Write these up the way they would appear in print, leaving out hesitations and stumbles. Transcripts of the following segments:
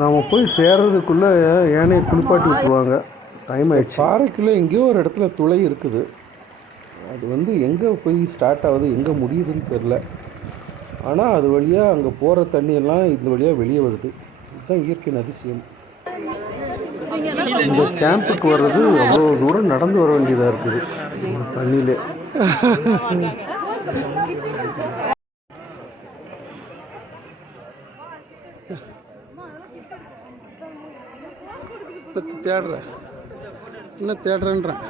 நாம் போய் சேர்றதுக்குள்ளே யானையை குளிப்பாட்டி விட்டுருவாங்க. டைம் ஆகிடுச்சு. பாறைக்குள்ளே எங்கேயோ ஒரு இடத்துல துளை இருக்குது. அது வந்து எங்கே போய் ஸ்டார்ட் ஆகுது, எங்கே முடியுதுன்னு தெரில. ஆனால் அது வழியாக அங்கே போகிற தண்ணியெல்லாம் இந்த வழியாக வெளியே வருது. இதுதான் இயற்கையின் அதிசயம். இந்த கேம்புக்கு வர்றது அவ்வளோ தூரம் நடந்து வர வேண்டியதாக இருக்குது தண்ணியிலே. தேடுறேன், என்ன தேடுறேன்றேன்.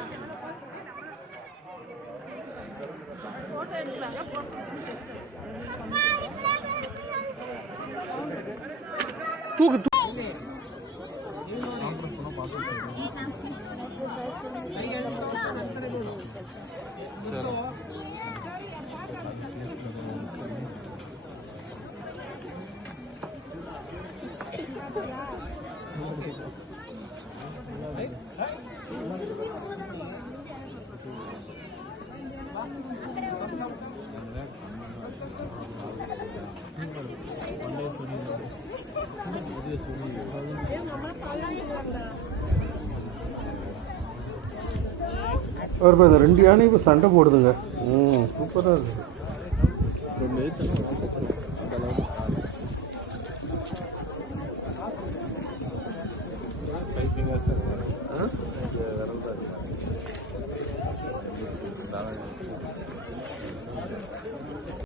தூக்கு ஒரு இந்த 2 யானை இப்போ சண்டை போடுதுங்க. சூப்பராக இருக்குது.